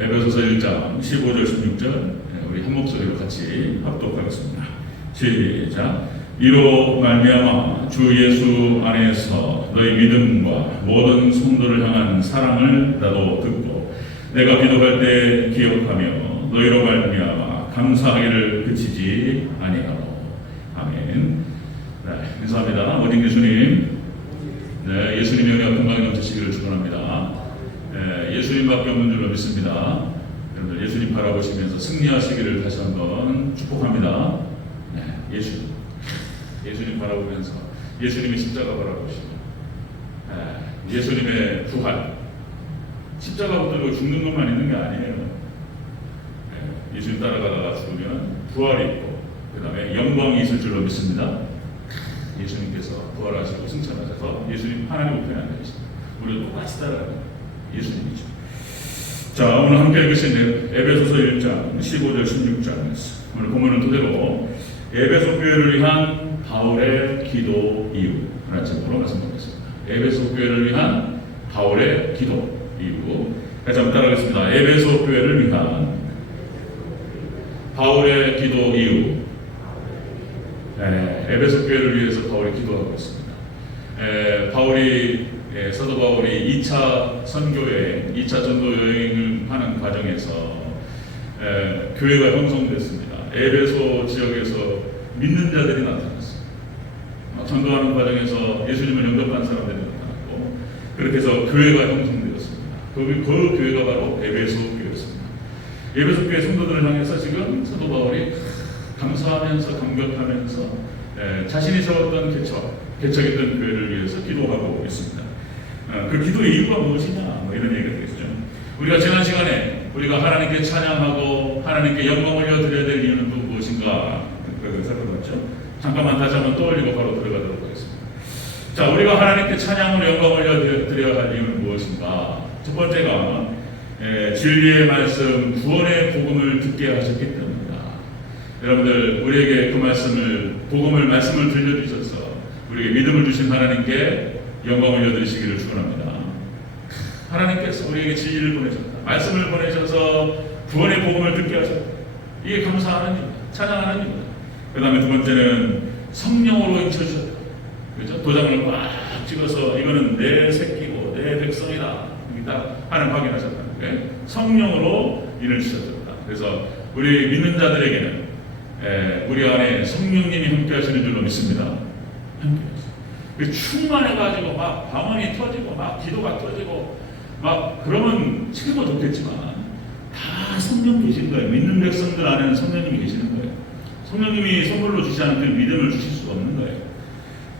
에베소서 1장 15절 16절 우리 한 목소리로 같이 합독하겠습니다. 시작. 이로 말미암아 주 예수 안에서 너희 믿음과 모든 성도를 향한 사랑을 나도 듣고 내가 기도할 때 기억하며 너희로 말미암아 감사하기를 그치지 아니하노. 아멘. 네, 감사합니다. 모든 교수님, 네, 예수님의 은혜가 건강히 넘치시기를 축원합니다. 네, 예수님밖에 없는 줄로 믿습니다. 여러분들 예수님 바라보시면서 승리하시기를 다시 한번 축복합니다. 네, 예수님 바라보면서 예수님의 십자가 바라보시고, 네, 예수님의 부활, 십자가 붙들고 죽는 것만 있는 게 아니에요. 네, 예수님 따라가다가 죽으면 부활이 있고 그 다음에 영광이 있을 줄로 믿습니다. 예수님께서 부활하시고 승천하셔서 예수님 하나님 우편에 앉아 계십니다. 우리도 똑같이 따라가는 예수님이죠. 자, 오늘 함께 읽으신 에베소서 1장 15절 16장 오늘 본문은 토대로 에베소 교회를 위한 바울의 기도 이유 하나의 제목으로 말씀드리겠습니다. 에베소 교회를 위한 바울의 기도 이유. 같이 한번 따라하겠습니다. 에베소 교회를 위한 바울의 기도 이유. 에베소 교회를 위해서 바울이 기도하고 있습니다. 사도 바울이 2차 선교여행, 2차 전도 여행을 하는 과정에서 교회가 형성됐습니다. 에베소 지역에서 믿는 자들이 나타났습니다. 전도하는 과정에서 예수님을 영접한 사람들이 나타났고, 그렇게 해서 교회가 형성되었습니다. 그 교회가 바로 에베소 교회였습니다. 에베소 교회 성도들을 향해서 지금 사도 바울이 감사하면서 감격하면서 자신이 세웠던 개척했던 교회를 위해서 기도하고 있습니다. 그 기도의 이유가 무엇이냐, 이런 얘기가 되겠죠. 우리가 지난 시간에 우리가 하나님께 찬양하고 하나님께 영광 올려드려야 될 이유는 또 무엇인가 살펴봤죠. 잠깐만 다시 한번 떠올리고 바로 들어가도록 하겠습니다. 자, 우리가 하나님께 찬양을 영광 올려드려야 할 이유는 무엇인가? 첫 번째가 진리의 말씀, 구원의 복음을 듣게 하셨기 때문입니다. 여러분들, 우리에게 그 복음을 말씀을 들려주셔서 우리에게 믿음을 주신 하나님께 영광 올려드리시기를 축원합니다. 하나님께서 우리에게 진리를 보내셨다, 말씀을 보내셔서 구원의 복음을 듣게 하셨다. 이게 감사하는 일입니다. 찬양하는 일입니다. 그 다음에 두 번째는 성령으로 인쳐주셨다. 그렇죠? 도장을 막 찍어서 이거는 내 새끼고 내 백성이다, 하나님 확인하셨다는 거예요. 성령으로 일을 주셨다. 그래서 우리 믿는 자들에게는 우리 안에 성령님이 함께 하시는 줄로 믿습니다. 함께 하시고 충만해가지고 막 방언이 터지고 막 기도가 터지고 막 그러면 지금은 좋겠지만 다 성령 계신 거예요. 믿는 백성들 안에는 성령님이 계시는 거예요. 성령님이 선물로 주시지 않은 그 믿음을 주실 수가 없는 거예요.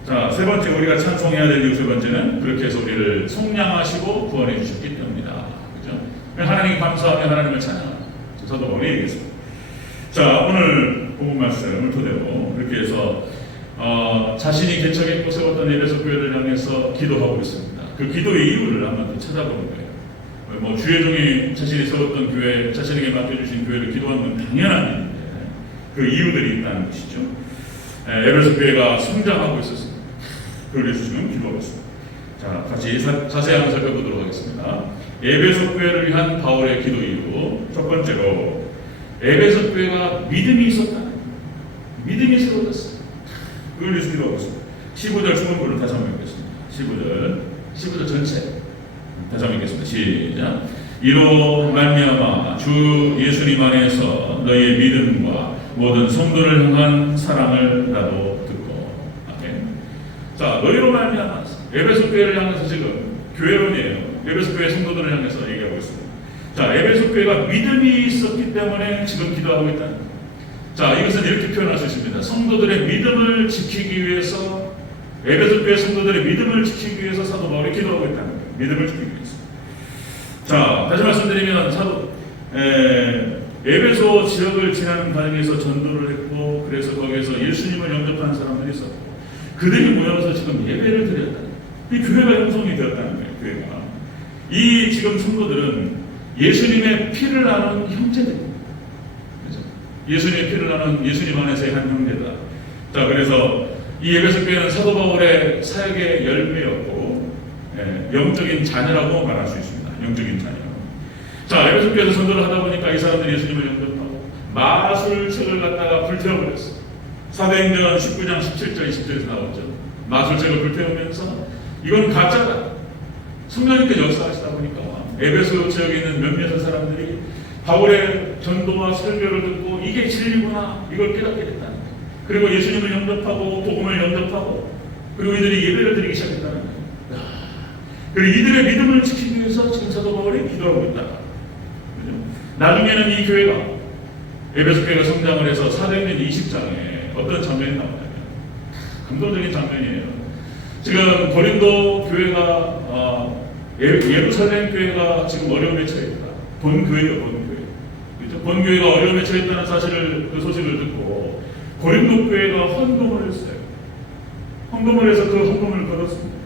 자, 세 번째, 우리가 찬송해야 될 이유 세 번째는 그렇게 해서 우리를 속량하시고 구원해 주셨기 때문이다. 그죠? 하나님 감사하며 하나님을 찬양합니다. 사도 바울이 얘기했습니다. 자, 오늘 본문 말씀을 토대로 그렇게 해서 자신이 개척했고 세웠던 에베소 교회를 향해서 기도하고 있습니다. 그 기도의 이유를 한번 더 찾아보는 거예요. 뭐 주의 종이 자신이 세웠던 교회, 자신에게 맡겨주신 교회를 기도하는 건 당연한 일인데 그 이유들이 있다는 것이죠. 에베소 교회가 성장하고 있었습니다. 그걸 위해서 지금 기도하고 있습니다. 자, 같이 자세히 한번 살펴보도록 하겠습니다. 에베소 교회를 위한 바울의 기도 이유. 첫 번째로 에베소 교회가 믿음이 있었다. 믿음이 세워졌어요. 그걸 위해서 기도하고 있습니다. 15절 중간부를 다시 한번 읽겠습니다. 15절 전체 다시 한번 읽겠습니다. 시작. 이로 말미암아 주 예수님 안에서 너희의 믿음과 모든 성도를 향한 사랑을 나도 듣고. 아멘. 자, 너희로 말미암아 에베소 교회를 향해서 지금 교회론이에요. 에베소 교회 성도들을 향해서 얘기하고 있습니다. 자, 에베소 교회가 믿음이 있었기 때문에 지금 기도하고 있다는 거예요. 자, 이것은 이렇게 표현할 수 있습니다. 성도들의 믿음을 지키기 위해서, 에베소 교회 성도들의 믿음을 지키기 위해서 사도 바울이 기도하고 있다는 거예요. 믿음을 지키기 위해서. 자, 다시 말씀드리면 에베소 지역을 지나는 과정에서 전도를 했고, 그래서 거기에서 예수님을 영접한 사람들이 있었고, 그들이 모여서 지금 예배를 드렸다는 거예요. 이 교회가 형성이 되었다는 거예요. 교회가. 이 지금 성도들은 예수님의 피를 나눈 형제들입니다. 그렇죠? 예수님의 피를 나눈 예수님 안에서의 한 형제다. 자, 그래서 이 에베소 교회는 사도 바울의 사역의 열매였고, 영적인 자녀라고 말할 수 있습니다. 영적인 자녀. 자, 에베소 교회에서 선교를 하다 보니까 이 사람들이 예수님을 영접하고 마술책을 갖다가 불태워버렸어. 사도행전 19장 17절 20절에서 나오죠. 마술책을 불태우면서 이건 가짜다. 성령님께서 역사하시다 보니까 에베소 지역에 있는 몇몇의 사람들이 바울의 전도와 설교를 듣고 이게 진리구나 이걸 깨닫게 됐다는 거예요. 그리고 예수님을 영접하고 복음을 영접하고 그리고 이들이 예배를 드리기 시작했다는 거예요. 그리고 이들의 믿음을 지키기 위해서 지금 사도 바울이 기도하고 있다. 나중에는 이 교회가 에베소 교회가 성장을 해서 사도행전 20장에 어떤 장면이 나오냐면 감동적인 장면이에요. 지금 고린도 교회가 예루살렘 교회가 지금 어려움에 처해있다. 본 교회요, 본 교회. 그렇죠? 본 교회가 어려움에 처해있다는 사실을 그 소식을 듣고 고린도 교회가 헌금을 했어요. 헌금을 해서 그 헌금을 걸었습니다.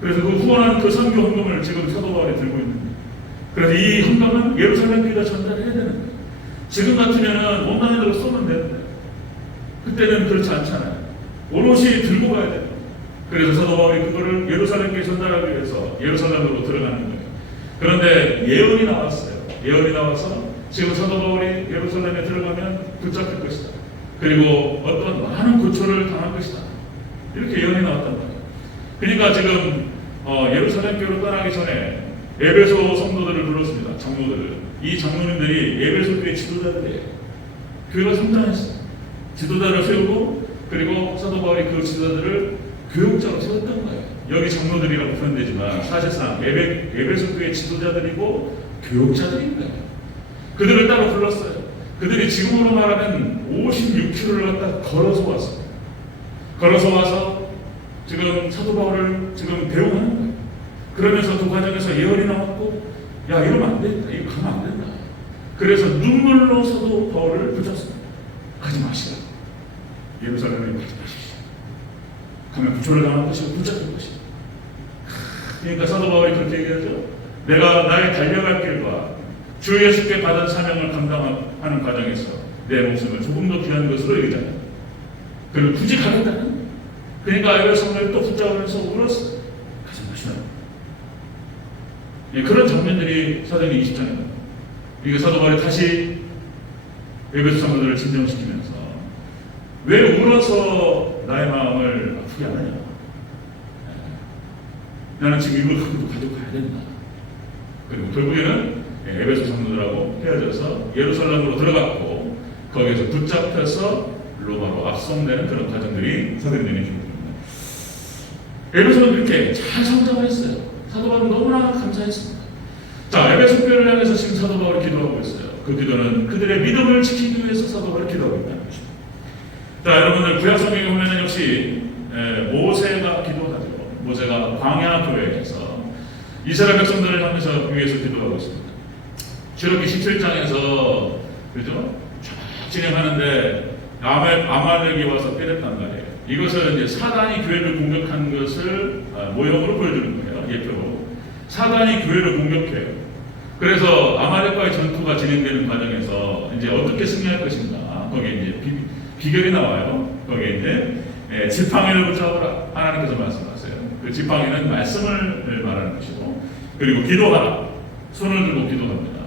그래서 그 후원한 그 선교 헌금을 지금 사도 바울이 들고 있는 거예요. 그래서 이 헌금은 예루살렘 교회가 전달해야 되는 거예요. 지금 같으면은 원하는 대로 쏘면 되는데 그때는 그렇지 않잖아요. 오롯이 들고 가야 돼요. 그래서 사도 바울이 그거를 예루살렘 교회에 전달하기 위해서 예루살렘으로 들어가는 거예요. 그런데 예언이 나왔어요. 예언이 나와서 지금 사도 바울이 예루살렘에 들어가면 붙잡힐 것이다. 그리고 어떤 많은 고초를 당할 것이다. 이렇게 예언이 나왔단 말이에요. 그러니까 지금 예루살렘 교회로 떠나기 전에 에베소 성도들을 불렀습니다. 장로들을. 이 장로님들이 에베소 교회 지도자들이에요. 교회가 성장했어요. 지도자를 세우고 그리고 사도 바울이 그 지도자들을 교육자로 세웠던 거예요. 여기 장로들이라고 표현되지만 사실상 에베소 교회 지도자들이고 교육자들인 거예요. 그들을 따로 불렀어요. 그들이 지금으로 말하면 56km를 갖다 걸어서 왔어요. 걸어서 와서 지금 사도 바울을 지금 배웅하는 거예요. 그러면서 그 과정에서 예언이 나왔고 야 이러면 안 된다. 이거 가면 안 된다. 그래서 눈물로 사도 바울을 붙였습니다. 가지 마시라. 예루살렘에 가지 마십시오. 가면 구초를 당할 것이고 붙잡힐 것이고. 그러니까 사도 바울이 그렇게 얘기하죠. 내가 나의 달려갈 길과 주 예수께 받은 사명을 감당하는 과정에서 내 목숨을 조금 더 귀한 것으로 여기잖아요. 그리고 굳이 가겠다는. 그러니까 에베소 성도를 또 붙잡으면서 울었어요. 가지 마시라. 예, 그런 장면들이 사도행전 20장입니다. 이게 사도 바울이 다시 에베소 성도들을 진정시키면서 왜 울어서 나의 마음을 아프게 하느냐? 나는 지금 이걸 갖고도 가지고 가야 된다. 그리고 결국에는 에베소 성도들하고 헤어져서 예루살렘으로 들어갔고 거기에서 붙잡혀서 로마로 압송되는 그런 과정들이 사도행전에 기록됩니다. 에베소는 이렇게 잘 성장했어요. 사도 바울은 너무나 감사했습니다. 자, 에베소 교회를 향해서 지금 사도 바울이 기도하고 있어요. 그 기도는 그들의 믿음을 지키기 위해서 사도 바울이 기도하고 있다는 것입니다. 자, 여러분들 구약 성경에 보면 역시 모세가 기도하죠. 모세가 광야 교회에서 이스라엘 백성들을 향해서 위해서 기도하고 있습니다. 출애굽기 17장에서 그죠? 쫙 진행하는데 아말렉이 와서 때렸단 말이에요. 이것을 이제 사단이 교회를 공격한 것을 모형으로 보여주는 거예요. 예표로. 사단이 교회를 공격해요. 그래서 아말렉과의 전투가 진행되는 과정에서 이제 어떻게 승리할 것인가. 거기에 이제 비결이 나와요. 거기에 이제 지팡이를 붙잡으라. 하나님께서 말씀하세요. 그 지팡이는 말씀을 말하는 것이고, 그리고 기도하라. 손을 들고 기도합니다.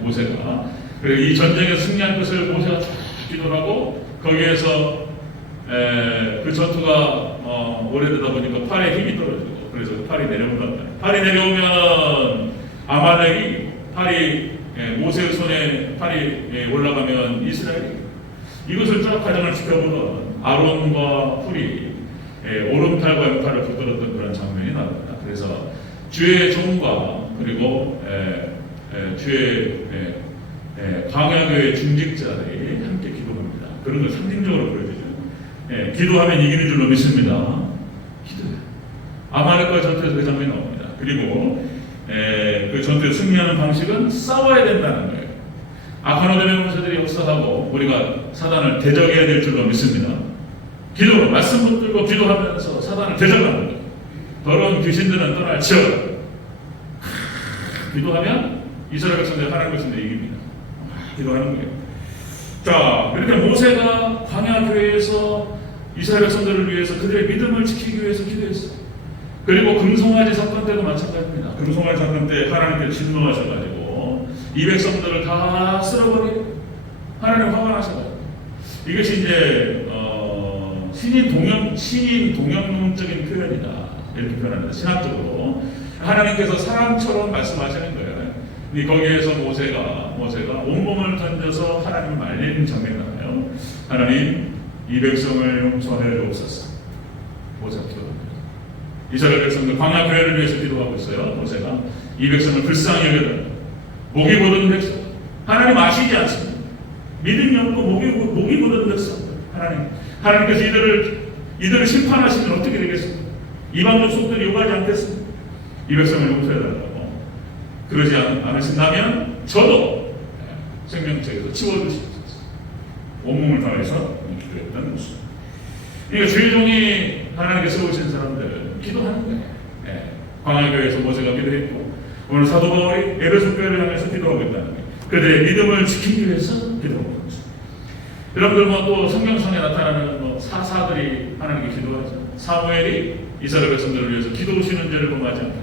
모세가. 그리고 이 전쟁에서 승리할 것을 모세가 쫙 기도하고, 거기에서 그 전투가 오래되다 보니까 팔에 힘이 떨어지고, 그래서 팔이 내려온단 말이에요. 팔이 내려오면 아말렉이, 팔이 모세의 손에 팔이 올라가면 이스라엘이. 이것을 쫙 과정을 지켜보던 아론과 훌이 오른팔과 왼팔을 붙들었던 그런 장면이 나옵니다. 그래서 주의 종과 그리고 주의 광야교회 중직자들이 함께 기도합니다. 그런 걸 상징적으로 보여주죠. 기도하면 이기는 줄로 믿습니다. 기도해요. 아말렉과의 전투에서 그 장면이 나옵니다. 그리고 그 전투에 승리하는 방식은 싸워야 된다는 거예요. 악한 어둠의 용사들이 역사하고 우리가 사단을 대적해야 될 줄로 믿습니다. 기도로 말씀 붙들고 기도하면서 사단을 대적하는 거예요. 더러운 귀신들은 떠날지어다. 기도하면 이스라엘 백성들이 하나님 것인데 이깁니다. 기도하는 거예요. 자, 이렇게 모세가 광야 교회에서 이스라엘 백성들을 위해서 그들의 믿음을 지키기 위해서 기도했어요. 그리고 금송아지 사건 때도 마찬가지입니다. 금송아지 사건 때 하나님께서 진노하셔가지고 이 백성들을 다 쓸어버리고 하나님 화가 나셔가지고 이것이 이제 신인 동영론적인 표현이다 이렇게 표현합니다. 신학적으로 하나님께서 사람처럼 말씀하시는 거예요. 근데 거기에서 모세가 온몸을 던져서 하나님을 말리는 장면이 나와요. 하나님 이 백성을 용서하여 주옵소서. 모세가 기도합니다. 이스라엘 백성들 광야 교회를 위해서 기도하고 있어요. 모세가 이 백성을 불쌍히 여겨달라. 목이 고든 백성 하나님 아시지 않습니까? 믿음이 없고 목이 고든 백성들 하나님께서 이들을 심판하시면 어떻게 되겠습니까? 이방 족속들이 요구하지 않겠습니까? 이 백성을 용서해달라고. 그러지 않으신다면 저도 생명책에서 치워주시옵소서. 온몸을 다해서 기도했던 모습. 그러니까 주의종이 하나님께서 오신 사람들 기도하는 거예요. 광야교회에서 모세가 기도했고 오늘 사도 바울이 에베소 교회를 향해서 기도하고 있다는 거예요. 그들의 믿음을 지키기 위해서 기도하고 있습니다. 여러분들 또 성경상에 나타나는 사사들이 하나님께 기도하죠. 사무엘이 이스라엘 백성들을 위해서 기도하시는 죄를 범하지 않게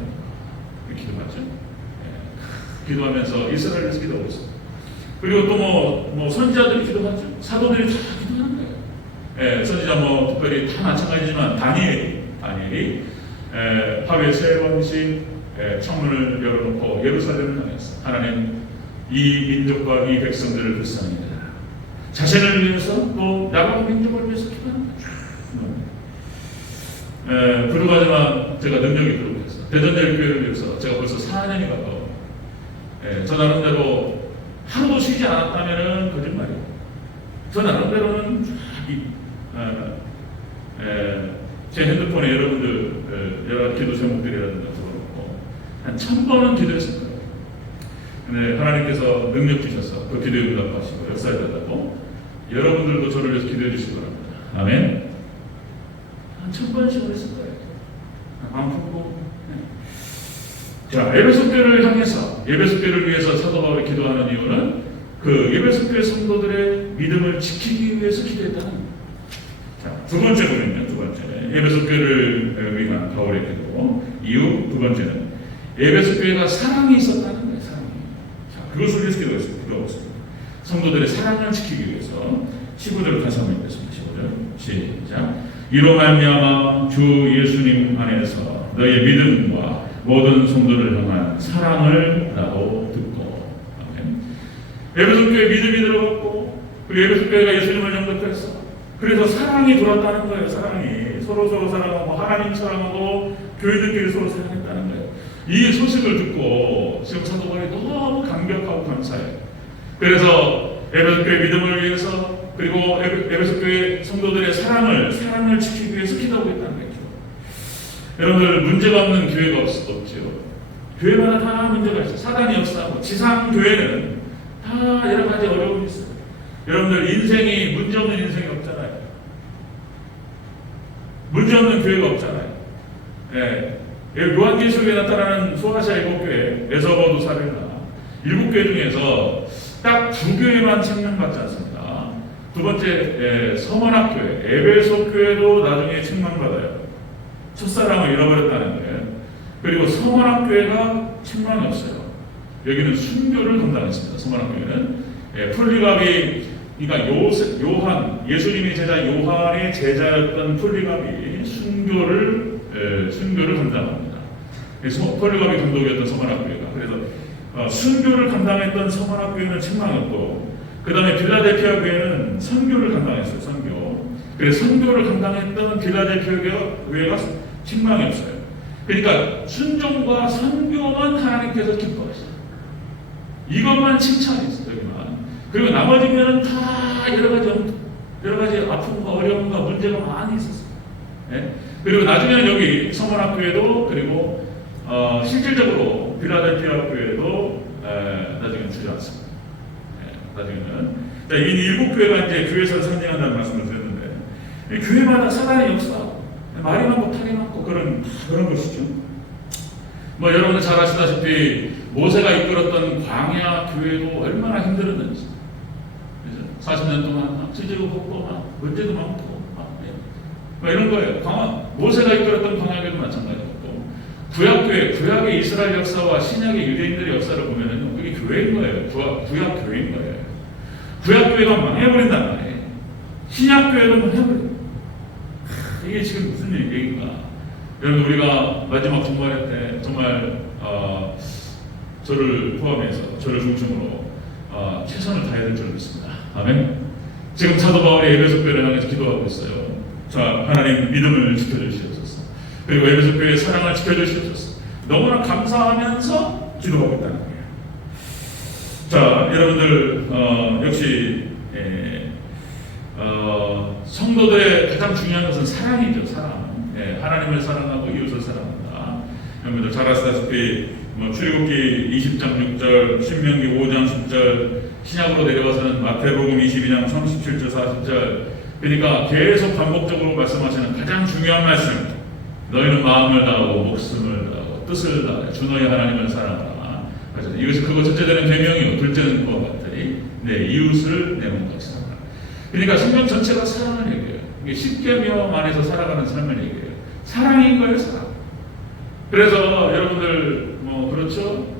기도하죠. 기도하면서 이스라엘을 위해서 기도하고 있습니다. 그리고 또 선지자들이 기도하죠. 사도들이 다 기도하는 거예요. 선지자 특별히 다 마찬가지지만 다니엘이 하루에 3번씩 창문을 열어놓고 예루살렘을 향해서 하나님 이 민족과 이 백성들을 불쌍히 여겨라. 자신을 위해서 또 나라와 민족을 위해서 기도하는 거죠. 부족하지만 제가 능력이 부족해서 대전제일교회를 위해서 제가 벌써 4년이 가까워. 저 나름대로 하루도 쉬지 않았다면 거짓말이에요. 저 나름대로는 제 핸드폰에 여러분들 여러 기도 제목들이라든가 들어놓고 한 1000번은 기도했을 거예요. 근데 하나님께서 능력 주셔서 그 기도에 응답하시고 역사해 달라고 여러분들도 저를 위해서 기도해 주시기 바랍니다. 아멘. 한 1000번씩 했을 거예요. 마음 품고. 자, 에베소 교회를 향해서 에베소 교회를 위해서 사도 바울이 기도하는 이유는 그 에베소 교회 성도들의 믿음을 지키기 위해서 기도했다는 거예요. 자, 두 번째는요. 에베소 교회를 위한 바울의 기도. 이유 두 번째는 에베소 교회가 사랑이 있었다는 거예요. 사랑이. 자, 그것을 위해서 기도하고 있습니다. 성도들의 사랑을 지키기 위해서 15절을 다시 한번 읽겠습니다. 15절 시작. 이로 말미암아 주 예수님 안에서 너의 믿음과 모든 성도를 향한 사랑을 나도 듣고. 아멘. 에베소 교회 믿음이 들어갔고 그리고 에베소 교회가 예수님을 영접했어. 그래서 사랑이 돌았다는 거예요. 사랑이 서로 사랑하고 하나님 사랑하고 교회들끼리 서로 사랑했다는 거예요. 이 소식을 듣고 지금 사도 바울이 너무 감격하고 감사해요. 그래서 에베소 교회 믿음을 위해서 그리고 에베소 교회 성도들의 사랑을 지키기 위해서 기도하고 있다는 거예요. 여러분들 문제가 없는 교회가 없죠. 교회마다 다 문제가 있어요. 사단이 역사하고 지상 교회는 다 여러 가지 어려움이 있어요. 여러분들 인생이 문제 없는 인생이 없잖아요. 문제 없는 교회가 없잖아요. 요한계시록에 나타나는 소아시아 7교회, 에서버도 사르나 7교회 중에서 딱 2교회만 책망받지 않습니다. 두 번째 서머나교회, 에베소 교회도 나중에 책망받아요. 첫사랑을 잃어버렸다는 거예요. 그리고 서머나교회가 책망이 없어요. 여기는 순교를 담당했습니다. 서머나교회는 폴리갑이 그러니까 예수님의 제자 요한의 제자였던 폴리갑이 순교를 감당합니다. 폴리갑이 감독이었던 서머나교회가 그래서 순교를 감당했던 서머나교회는 책망이었고 그 다음에 빌라델피아 교회는 선교를 감당했어요. 선교. 그래서 선교를 감당했던 빌라델피아 교회가 책망이 없어요. 그러니까 순종과 선교만 하나님께서 기뻐하시죠. 이것만 칭찬이 있어요. 여기만. 그리고 나머지 교회는 다 여러 가지 아픔과 어려움과 문제가 많이 있었어요. 그리고 나중에는 여기 서머나교회도 그리고 실질적으로 필라델피아 교회도 나중에는 주저앉습니다. 나중에는 이 7교회가 이제 교회에서 선진한다는 말씀을 드렸는데 교회마다 사단의 역사 말이 많고 탈이 많고 그런 것이죠. 여러분들 잘 아시다시피 모세가 이끌었던 광야 교회도 얼마나 힘들었는지 40년 동안 찢고 걷고 문제도 많고 이런 거예요. 모세가 이끌었던 광야교회도 마찬가지였고 구약교회, 구약의 이스라엘 역사와 신약의 유대인들의 역사를 보면은 그게 교회인 거예요. 구약 교회인 거예요. 구약 교회가 망해버린단 말이에요. 신약 교회가 망해버려요. 이게 지금 무슨 얘기인가? 여러분, 우리가 마지막 종말회 때 정말 저를 포함해서 저를 중심으로 최선을 다해야 될 줄 믿습니다. 아멘. 지금 사도 바울이 에베소 교회를 향해서 기도하고 있어요. 자, 하나님 믿음을 지켜주시옵소서. 그리고 에베소 교회의 사랑을 지켜주시옵소서. 너무나 감사하면서 기도하고 있다는 거예요. 자, 여러분들 역시 성도들의 가장 중요한 것은 사랑이죠. 사랑. 하나님을 사랑하고 이웃을 사랑한다. 여러분들 잘 아시다시피 출애굽기 20장 6절, 신명기 5장 10절, 신약으로 내려와서는 마태복음 22장 37절 40절. 그러니까 계속 반복적으로 말씀하시는 가장 중요한 말씀. 너희는 마음을 다하고 목숨을 다하고 뜻을 다하고 주 너희 하나님을 사랑하라. 이것이 그거 첫째는 계명이고 둘째는 그와 같으니 내 이웃을 내 몸같이 사랑하라. 그러니까 성경 전체가 사랑을 얘기해요. 이게 십계명 안에서 살아가는 삶을 얘기해요. 사랑인 거예요, 사랑. 그래서 여러분들 그렇죠.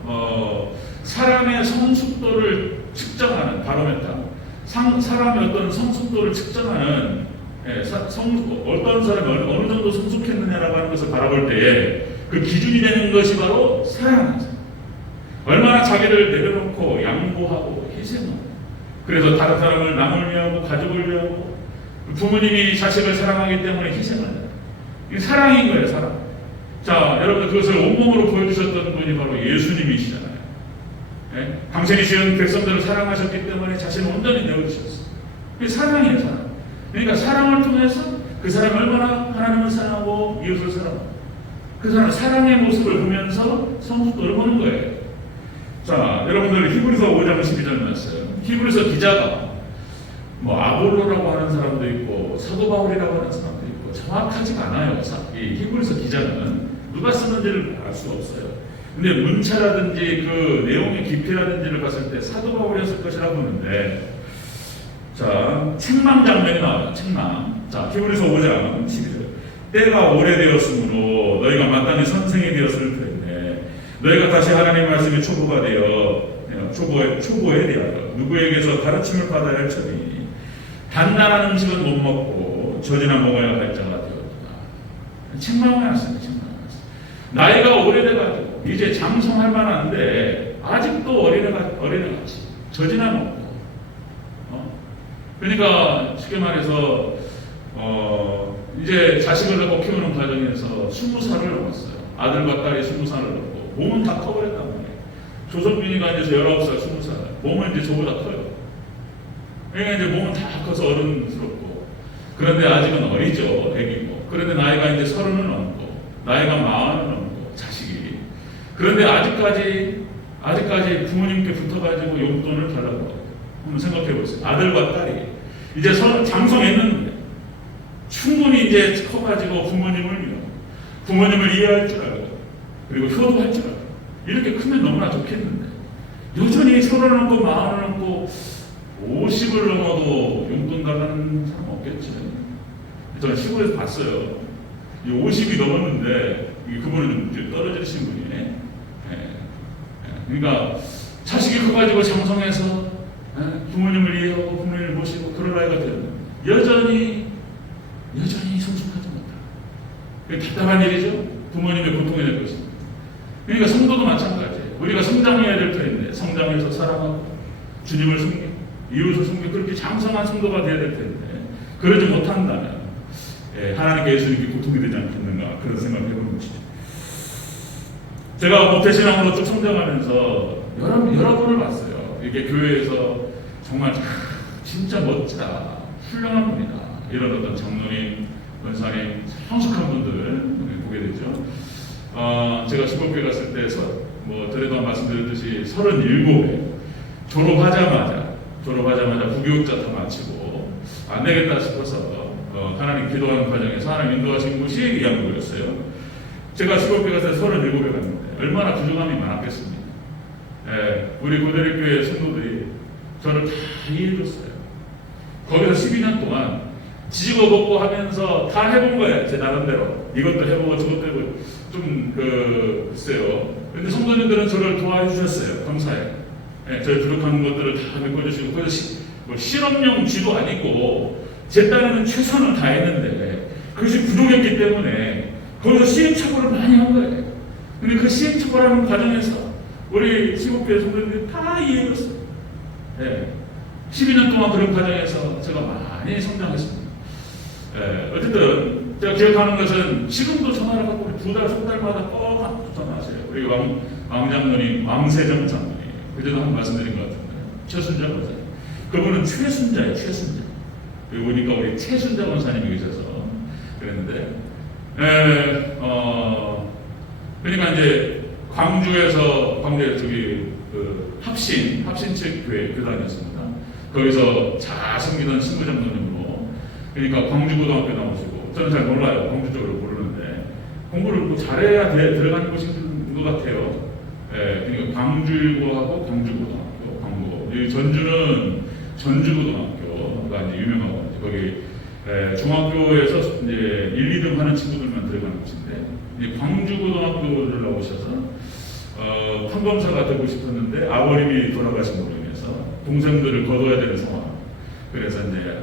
사람의 성숙도를 측정하는 바로메터, 사람의 어떤 성숙도를 측정하는 어떤 사람이 어느 정도 성숙했느냐라고 하는 것을 바라볼 때에 그 기준이 되는 것이 바로 사랑이죠. 얼마나 자기를 내려놓고 양보하고 희생하고, 그래서 다른 사람을 남을 위하고 가족을 위하고, 부모님이 자식을 사랑하기 때문에 희생한다. 이게 사랑인 거예요, 사랑. 자, 여러분 그것을 온몸으로 보여주셨던 분이 바로 예수님이시잖아요. 당신이 지은 백성들을 사랑하셨기 때문에 자신을 온전히 내어주셨어요. 그게 사랑이에요, 사랑. 그러니까 사랑을 통해서 그 사람이 얼마나 하나님을 사랑하고 이웃을 사랑하고, 그 사람 사랑의 모습을 보면서 성숙도를 보는 거예요. 자, 여러분들 히브리서 5장 12절 말씀. 히브리서 기자가 아볼로라고 하는 사람도 있고 사도 바울이라고 하는 사람도 있고 정확하지가 않아요. 이 히브리서 기자는 누가 쓰는지를 알 수 없어요. 근데 문체라든지 그 내용의 깊이라든지를 봤을 때 사도 바울이었을 것이라고 보는데, 자, 책망 장면이 나와요. 책망. 자, 히브리서 5장 12절. 때가 오래되었으므로 너희가 마땅히 선생이 되었을 텐데 너희가 다시 하나님의 말씀에 초보가 되어 초보에 대하여 누구에게서 가르침을 받아야 할 처지니 단단한 음식은 못 먹고 젖이나 먹어야 할 자가 되었다. 책망을 하셨어요. 나이가 오래돼가지고 이제 장성할 만한데 아직도 어린애같이 젖이나 먹고, 그러니까 쉽게 말해서 이제 자식을 낳고 키우는 과정에서 20살을 넘었어요. 아들과 딸이 20살을 넘고 몸은 다 커버렸단 말이에요. 조선빈이가 이제 19살, 20살. 몸은 이제 저보다 커요. 그러니까 이제 몸은 다 커서 어른스럽고, 그런데 아직은 어리죠. 애기고. 그런데 나이가 이제 30을 넘고, 나이가 40을 넘고, 자식이. 그런데 아직까지 부모님께 붙어가지고 용돈을 달라고 해요. 한번 생각해 보세요. 아들과 딸이 이제 장성했는데 충분히 이제 커가지고 부모님을 이해할 줄 알고, 그리고 효도할 줄 알고, 이렇게 크면 너무나 좋겠는데 여전히 30을 넘고 40을 넘고 50을 넘어도 용돈 달라는 사람 없겠지. 저는 시골에서 봤어요. 50이 넘었는데 그분은 좀 떨어지신 분이네. 그러니까 자식이 커가지고 장성해서 부모님을 이해하고 부모님을 모시고 그런 나이가 되면 여전히 성숙하지 못하고, 답답한 일이죠. 부모님의 고통이 될 것입니다. 그러니까 성도도 마찬가지예요. 우리가 성장해야 될 텐데 성장해서 사랑하고 주님을 섬기고 이웃을 섬기고 그렇게 장성한 성도가 되어야 될 텐데 그러지 못한다면 하나님께 예수님께 고통이 되지 않겠는가, 그런 생각을 해보는 것이죠. 제가 모태신앙으로 쭉 성장하면서 여러 분을 봤어요. 이게 교회에서 정말 진짜 멋지다, 훌륭한 분이다, 이런 어떤 장로님, 권사님, 성숙한 분들을 보게 되죠. 제가 시골교회 갔을 때 전에도 말씀드렸듯이 37에 졸업하자마자 부교육자 다 마치고 안 되겠다 싶어서 하나님 기도하는 과정에서 하나님 인도하신 곳이 양구였어요. 제가 시골교회 갔을 때 37에 갔는데 얼마나 부족함이 많았겠습니까? 우리 고대립교회 성도들이 저를 다 이해해줬어요. 거기서 12년 동안 지지고 볶고 하면서 다 해본 거예요. 제 나름대로 이것도 해보고 저것도 해보고 글쎄요. 근데 성도님들은 저를 도와주셨어요. 감사해요. 저희 부족한 것들을 다 메꿔주시고, 그래서 실험용 쥐도 아니고 제 딴에는 최선을 다했는데 그것이 부족했기 때문에 거기서 시행착오를 많이 한 거예요. 근데 그 시행착오라는 과정에서 우리 시국교회 성도님들이 다 이해했어요. 12년 동안 그런 과정에서 제가 많이 성장했습니다. 어쨌든 제가 기억하는 것은 지금도 전화를 받고 2달, 3달마다 꼭 전화하세요. 우리 왕장로님, 왕세정 장로님. 그때도 한번 말씀드린 것 같은데 최순자 권사님. 그분은 최순자예요, 최순자. 여기 보니까 우리 최순자 권사님이 계셔서 그랬는데, 그러니까 이제 광주에 저기 합신측 교회 교단이었습니다. 거기서 잘 섬기던 신부장로님으로, 그러니까 광주고등학교 나오시고, 저는 잘 몰라요, 광주 쪽으로 모르는데 공부를 뭐 잘해야 들어가는 곳인 것 같아요. 그러니까 광주일고하고 광주고등학교, 광고. 여기 전주는 전주고등학교가 이제 유명하고, 거기 중학교에서 이제 1, 2등 하는 친구들만 들어가는 곳인데, 이제 광주고등학교를 나오셔서 판검사가 되고 싶었는데 아버님이 돌아가신 걸로 인해서 동생들을 거둬야 되는 상황. 그래서 이제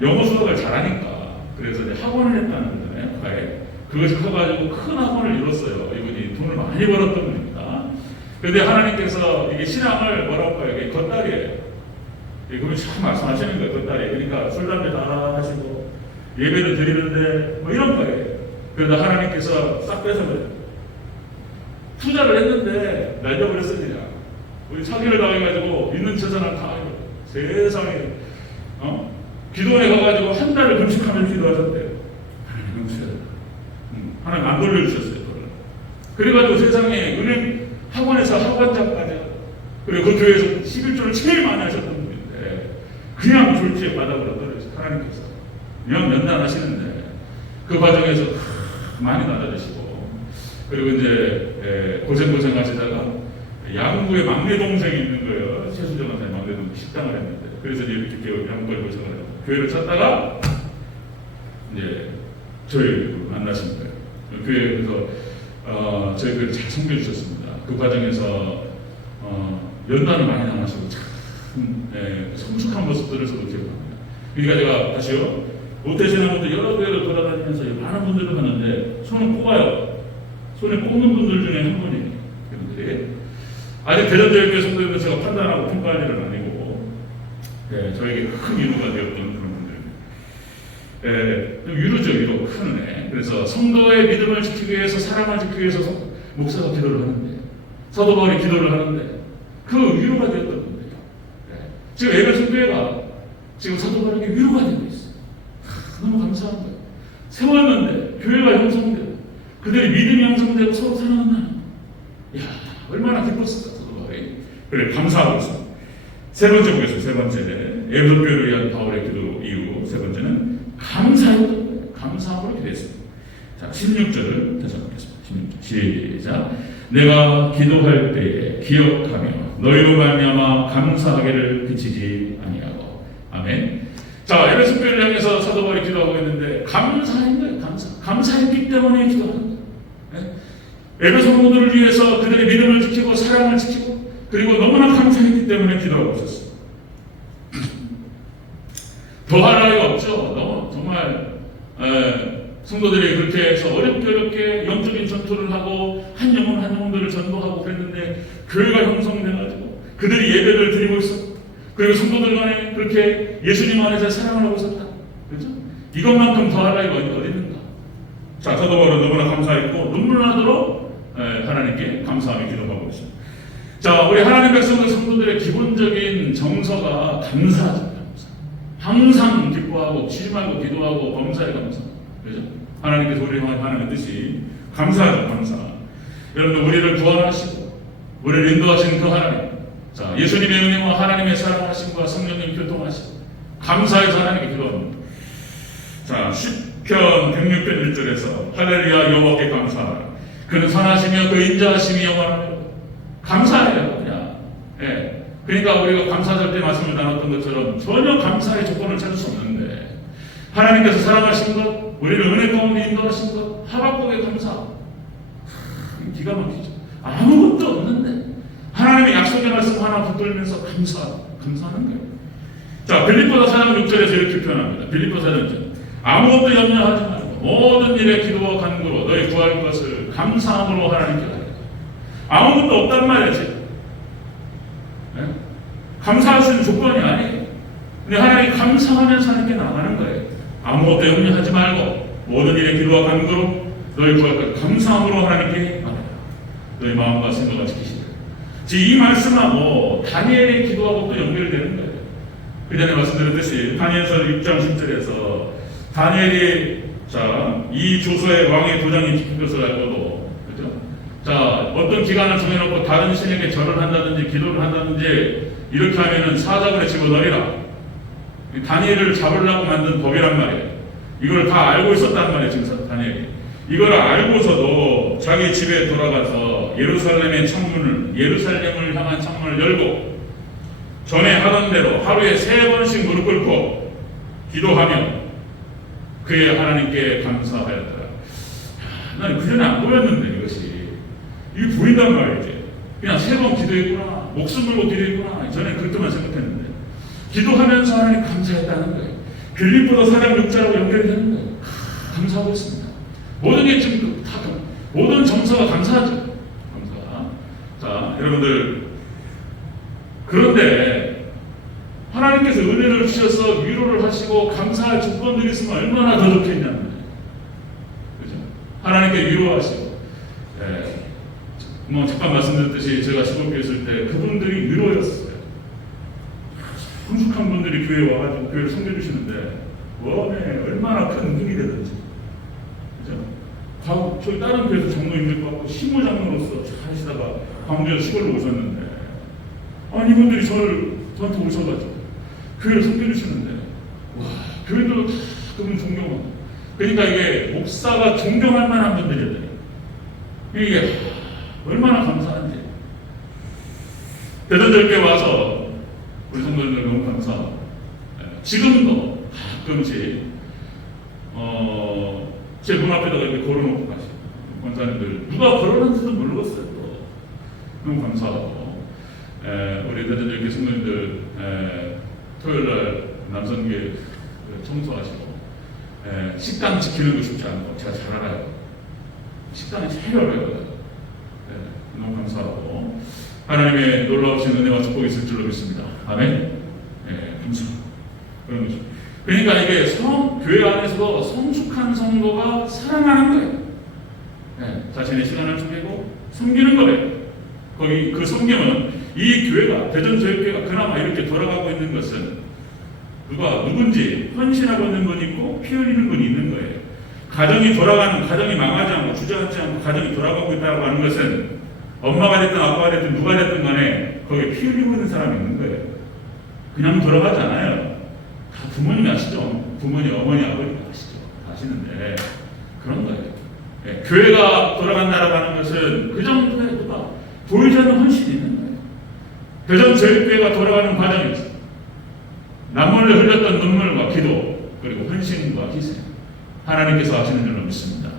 영어 수학을 잘하니까 그래서 이제 학원을 했다는 거잖아요. 과외. 그것이 커가지고 큰 학원을 이뤘어요. 이분이 돈을 많이 벌었던 분입니다. 그런데 하나님께서 이게 신앙을 뭐라고 할까요? 이게 겉다리예요. 그분이 참 말씀하시는 거예요. 겉다리. 그러니까 술, 담배 다 하시고 예배를 드리는데 뭐 이런 거예요. 그러다 하나님께서 싹 뺏어버려요. 투자를 했는데 날려버렸어요. 그냥 우리 사기를 당해가지고 있는 재산을 다 세상에 기도원에 가가지고 한 달을 금식하면서 기도하셨대요. 하나님 안 돌려주셨어요. 그래가지고 세상에 은행 학원에서 학원장까지 하고, 그리고 그 교회에서 11조를 제일 많이 하셨던 분인데 그냥 졸지에 바닥으로 떨어졌어요. 하나님께서 그냥 면담하시는데 그 과정에서 많이 낮아지시고, 그리고 이제 고생 하시다가 양구에 막내 동생이 있는 거예요. 최수정 선생님 막내 동생 식당을 했는데, 그래서 이렇게 양구에 고생을 하고 교회를 찾다가 이제 저희 만나신 거예요. 교회에서 저희를 잘 섬겨주셨습니다. 그 과정에서 연단을 많이 당하시고 참 성숙한 모습들을 저도 기억합니다. 그러니까 제가 다시요, 모태신앙부터 여러 교회를 돌아다니면서 많은 분들을 봤는데 손을 꼽아요. 손에 꼽는 분들 중에 한 분이에요. 그분들이 아직 대전제일교회 성도님들 제가 판단하고 평가할 일은 아니고 저에게 큰 위로가 되었던 그런 분들입니다. 위로죠, 위로. 큰 은혜. 그래서 성도의 믿음을 지키기 위해서, 사랑을 지키기 위해서 목사가 기도를 하는데, 사도 바울이 기도를 하는데 그 위로가 되었던 분들이에요. 지금 에베소 교회가 지금 사도 바울에게 위로가 되고 있어요. 너무 감사한 거예요. 세웠는데 교회가 형성되고 그들이 믿음이 형성되고 서로 사랑한다는 거예요. 얼마나 기뻤을까, 사도 바울이. 그래, 감사하고 있습니다. 세 번째 보겠습니다. 세 번째, 에베소 교회를 위한 바울의 기도 이후 세 번째는 감사했던 거예요. 감사함으로 기도했습니다. 자, 16절을 다시 한번 보겠습니다. 16절 시작. 내가 기도할 때에 기억하며 너희로 말미암아 감사하기를 그치지 아니하고. 아멘. 자, 에베소 교회를 향해서 사도 바울이 기도하고 있는데 감사한 거예요. 감사했기 때문에 기도하는 거예요. 에베소 성도들을 위해서 그들의 믿음을 지키고 사랑을 지키고 그리고 너무나 감사했기 때문에 기도하고 있었어요. 더할 나위가 없죠. 너무 정말 성도들이 그렇게 해서 어렵게 영적인 전투를 하고 한 영혼들을 전도하고 그랬는데 교회가 형성돼가지고 그들이 예배를 드리고 있었고, 그리고 성도들 간에 그렇게 예수님 안에서 사랑을 하고 있었다. 그렇죠? 이것만큼 더할 나위가 어디 있는가? 자, 사도 바울은 너무나 감사했고 눈물 나도록 하나님께 감사하며 기도하고 있습니다. 자, 우리 하나님 백성들 성도들의 기본적인 정서가 감사하죠. 항상 기뻐하고 쉬지 말고 기도하고 범사에 감사. 그렇죠? 하나님께서 우리 하나님의 뜻이 감사하죠. 감사. 여러분들 우리를 구원하시고 우리를 인도하신 그 하나님, 자, 예수님의 은혜와 하나님의 사랑하심과 성령님 교통하시고 감사해서 하나님께 기도합니다. 자, 시편 106편 1절에서 할렐루야 여호와께 감사하라. 그는 선하시며 그 인자하심이 영원하며. 감사해요. 그냥. 그러니까 우리가 감사절 때 말씀을 나눴던 것처럼 전혀 감사의 조건을 찾을 수 없는데 하나님께서 사랑하신 것, 우리를 은혜 가운데 인도하신 것, 하박국의 감사. 기가 막히죠. 아무것도 없는데 하나님의 하나님의 약속의 말씀 하나 붙들면서 감사하는 거예요. 자, 빌립보서 4장 6절에서 이렇게 표현합니다. 빌립보서 4장 6절. 아무것도 염려하지 말고 모든 일에 기도와 간구로 너희 구할 것을 감사함으로 하나님께 하라. 아무것도 없단 말이지. 네? 감사할 수 있는 조건이 아니에요. 근데 하나님 감사하면서 하나님께 나가는 거예요. 아무것도 염려하지 말고 모든 일에 기도와 간구로 너희 구할 것 감사함으로 하나님께 나가라. 너희 마음과 생각을 지키시라. 이 말씀하고 다니엘의 기도하고 또 연결되는 거예요. 그 전에 말씀드렸듯이 다니엘서 6장 10절에서 다니엘이 이 조서에 왕의 도장이 찍힌 것을 알고도, 그죠? 어떤 기간을 정해놓고 다른 신에게 절을 한다든지 기도를 한다든지 이렇게 하면은 사자굴에 집어넣으리라. 다니엘을 잡으려고 만든 법이란 말이에요. 이걸 다 알고 있었단 말이에요. 지금 다니엘이 이걸 알고서도 자기 집에 돌아가서 예루살렘을 향한 창문을 열고 전에 하던 대로 하루에 3번씩 무릎 꿇고 기도하며 그의 하나님께 감사하였더라. 나는 그전에 안 보였는데 이게 보인단 말이지. 그냥 3번 기도했구나, 목숨 걸고 기도했구나, 전에 그렇게만 생각했는데 기도하면서 하나님 감사했다는 거예요. 빌립보서 4장 6절하고 연결되는 거예요. 감사하고 있습니다. 모든 게 지금 다 모든 정서가 감사하죠. 감사. 자, 여러분들, 그런데 하나님께서 은혜를 주셔서 위로를 하시고 감사할 조건들이 있으면 얼마나 더 좋겠냐는, 그죠? 하나님께 위로하시고, 잠깐 말씀드렸듯이 제가 시골교회 있을 때 그분들이 위로였어요. 훈숙한 분들이 교회에 와가지고 교회를 섬겨주시는데 웜에 얼마나 큰 힘이 되든지, 그죠? 저희 다른 교회에서 장로님들 받고 시모 장로로서 하시다가 광주에서 시골로 오셨는데, 이분들이 저한테 오셔가지고 교회를 섬겨주시는데, 와, 교회도 다 그분 존경하고, 그러니까 이게 목사가 존경할 만한 분들이었더니 이게 얼마나 감사한지. 대전절교에 와서 우리 성도님들 너무 감사하고, 지금도 가끔씩 제 문 앞에다가 이렇게 걸어놓고 가시고, 권사님들 누가 걸어놨는지도 모르겠어요. 또 너무 감사하고, 우리 대전절교 성도님들 토요일날 남성교회 청소하시고, 식당 지키는 거 쉽지 않고 제가 잘 알아요. 식당이 제일 어려워요. 너무 감사하고, 하나님의 놀라우신 은혜와 축복이 있을 줄로 믿습니다. 아멘. 감사합니다. 그런 거죠. 그러니까 이게 교회 안에서도 성숙한 성도가 사랑하는 거예요. 자신의 시간을 쪼개고 섬기는 거예요. 거기 그 섬김은, 이 교회가, 대전제일교회가 그나마 이렇게 돌아가고 있는 것은 누군지 헌신하고 있는 분이 있고 피 흘리는 분이 있는 거예요. 가정이 망하지 않고 주저앉지 않고 가정이 돌아가고 있다고 하는 것은 엄마가 됐든 아빠가 됐든 누가 됐든 간에 거기에 피 흘리고 있는 사람이 있는 거예요. 그냥 돌아가지 않아요. 다 부모님이 아시죠? 부모님, 어머니, 아버지 아시죠? 아시는데 그런 거예요. 교회가 돌아간다라고 하는 것은 그 정도의 누가 보이지 않는 헌신이 있는 거예요. 대전제일교회가 돌아가는 과정에서 남몰래 흘렸던 눈물과 기도, 그리고 헌신과 희생, 하나님께서 하시는 줄로 믿습니다.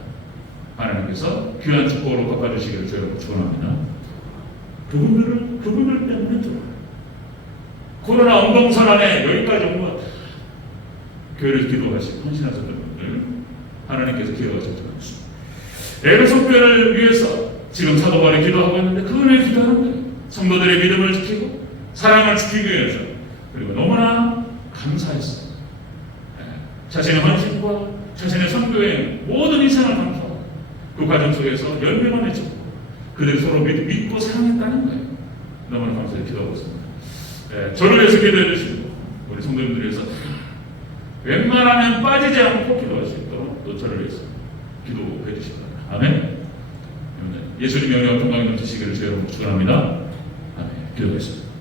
하나님께서 귀한 축복으로 갚아주시기를 저희가 축원합니다. 그분들 때문에 좀 코로나 운동선 안에 여기까지 온 것 같아요. 교회를 기도하시고 헌신하셨던 분들 하나님께서 기도하셨던 것입니다. 에베소 교회를 위해서 지금 사도 바울이 기도하고 있는데 그분을 기도하는 거예요. 성도들의 믿음을 지키고 사랑을 지키기 위해서, 그리고 너무나 감사했어요. 자신의 헌신과 자신의 선교의 모든 인생을 감사하고 그 과정 속에서 열매가 맺혔고 그들이 서로 믿고 사랑했다는 거예요. 너무나 감사히 기도하고 있습니다. 저를 위해서 기도해 주시고 우리 성도님들 위해서 웬만하면 빠지지 않고 기도할 수 있도록 또 저를 위해서 기도해 주시기 바랍니다. 아멘. 예수님의 영광과 평강이 넘치시기를 주여 축원합니다. 아멘. 기도하겠습니다.